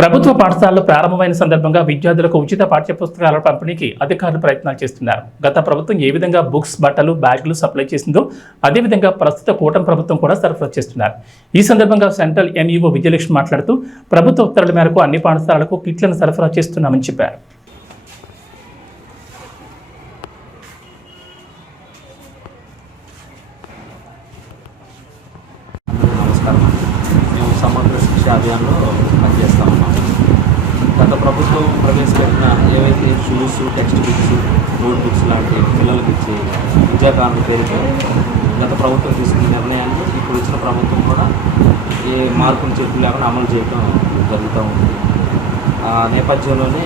ప్రభుత్వ పాఠశాలలు ప్రారంభమైన సందర్భంగా విద్యార్థులకు ఉచిత పాఠ్యపుస్తకాల పంపిణీకి అధికారులు ప్రయత్నాలు చేస్తున్నారు. గత ప్రభుత్వం ఏ విధంగా బుక్స్ బట్టలు బ్యాగులు సప్లై చేసిందో అదేవిధంగా ప్రస్తుత కూటమి ప్రభుత్వం కూడా సరఫరా చేస్తున్నారు. ఈ సందర్భంగా సెంట్రల్ ఎంఈఓ విజయలక్ష్మి మాట్లాడుతూ ప్రభుత్వ ఉత్తర్వుల మేరకు అన్ని పాఠశాలలకు కిట్లను సరఫరా చేస్తున్నామని చెప్పారు. సమగ్ర శిక్ష అభియాన్లో పనిచేస్తా గత ప్రభుత్వం ప్రవేశపెట్టిన ఏవైతే shoes text books note books లాంటి పిల్లలకి ఇచ్చే విద్యాకారుల పేరుతో గత ప్రభుత్వం తీసుకున్న నిర్ణయాన్ని ఇప్పుడు వచ్చిన ప్రభుత్వం కూడా ఏ మార్పులు చెప్పు లేకుండా అమలు చేయడం జరుగుతూ ఉంది. ఆ నేపథ్యంలోనే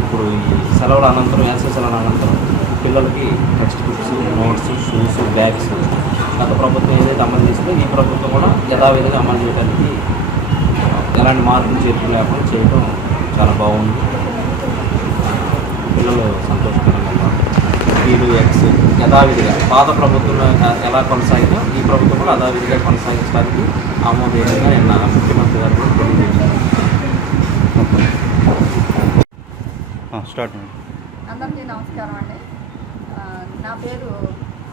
ఇప్పుడు ఈ సెలవుల అనంతరం వేసవి సెలవుల అనంతరం పిల్లలకి text books notes shoes bags గత ప్రభుత్వం ఏదైతే అమలు చేసిందో ఈ ప్రభుత్వం కూడా యథావిధిగా అమలు చేయడానికి ఎలాంటి మార్పులు చేర్పులు లేకుండా చేయడం చాలా బాగుంది. పిల్లలు సంతోషకరంగా ఉన్నారు. వీడు ఎక్స్ యథావిధిగా పాత ప్రభుత్వం ఎలా కొనసాగిందో ఈ ప్రభుత్వం కూడా యథావిధిగా కొనసాగించడానికి ఆమోదయోగ్యంగా నిన్న ముఖ్యమంత్రి గారు స్టార్ట్ అందరికీ నమస్కారం అండి. నా పేరు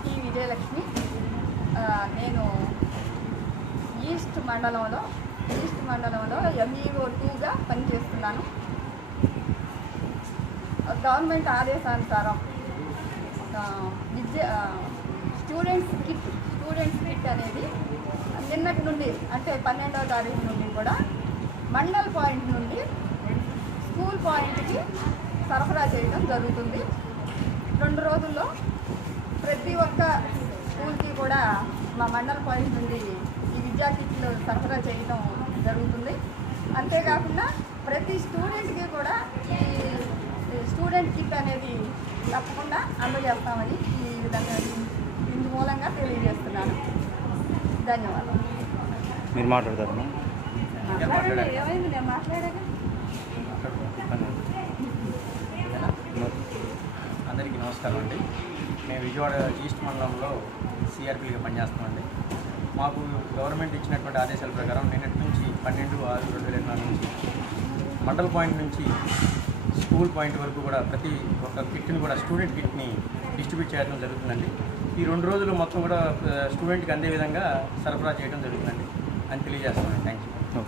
టి విజయలక్ష్మి. నేను ఈస్ట్ మండలంలో ఈస్ట్ మండలంలో ఎంఈఓ టూగా పనిచేస్తున్నాను. గవర్నమెంట్ ఆదేశానుసారం విద్య స్టూడెంట్స్ కిట్ స్టూడెంట్స్ కిట్ అనేది నిన్నటి నుండి అంటే పన్నెండవ తారీఖు నుండి కూడా మండల్ పాయింట్ నుండి స్కూల్ పాయింట్కి సరఫరా చేయడం జరుగుతుంది. రెండు రోజుల్లో ప్రతి ఒక్క స్కూల్కి కూడా మా మండల్ పాయింట్ నుండి విద్యా కిట్లు సరఫరా చేయడం జరుగుతుంది. అంతేకాకుండా ప్రతి స్టూడెంట్కి కూడా ఈ స్టూడెంట్ కిట్ అనేది తప్పకుండా అందజేస్తామని ఈ విధంగా ఇందు మూలంగా తెలియజేస్తున్నాను. ధన్యవాదాలు. మీరు మాట్లాడతారు ఏమైంది? నేను మాట్లాడాక అందరికీ నమస్కారం అండి. మేము విజయవాడ ఈస్ట్ మండలంలో సిఆర్పీగా పనిచేస్తామండి మాకు గవర్నమెంట్ ఇచ్చినటువంటి ఆదేశాల ప్రకారం నిన్నటి నుంచి పన్నెండు ఆరు రెండు వేల ఎనిమిది నుంచి మండల్ పాయింట్ నుంచి స్కూల్ పాయింట్ వరకు కూడా ప్రతి ఒక్క కిట్ని కూడా స్టూడెంట్ కిట్ని డిస్ట్రిబ్యూట్ చేయడం జరుగుతుందండి. ఈ రెండు రోజులు మొత్తం కూడా స్టూడెంట్కి అందే విధంగా సరఫరా చేయడం జరుగుతుందండి. అని తెలియజేస్తున్నాను. Thank you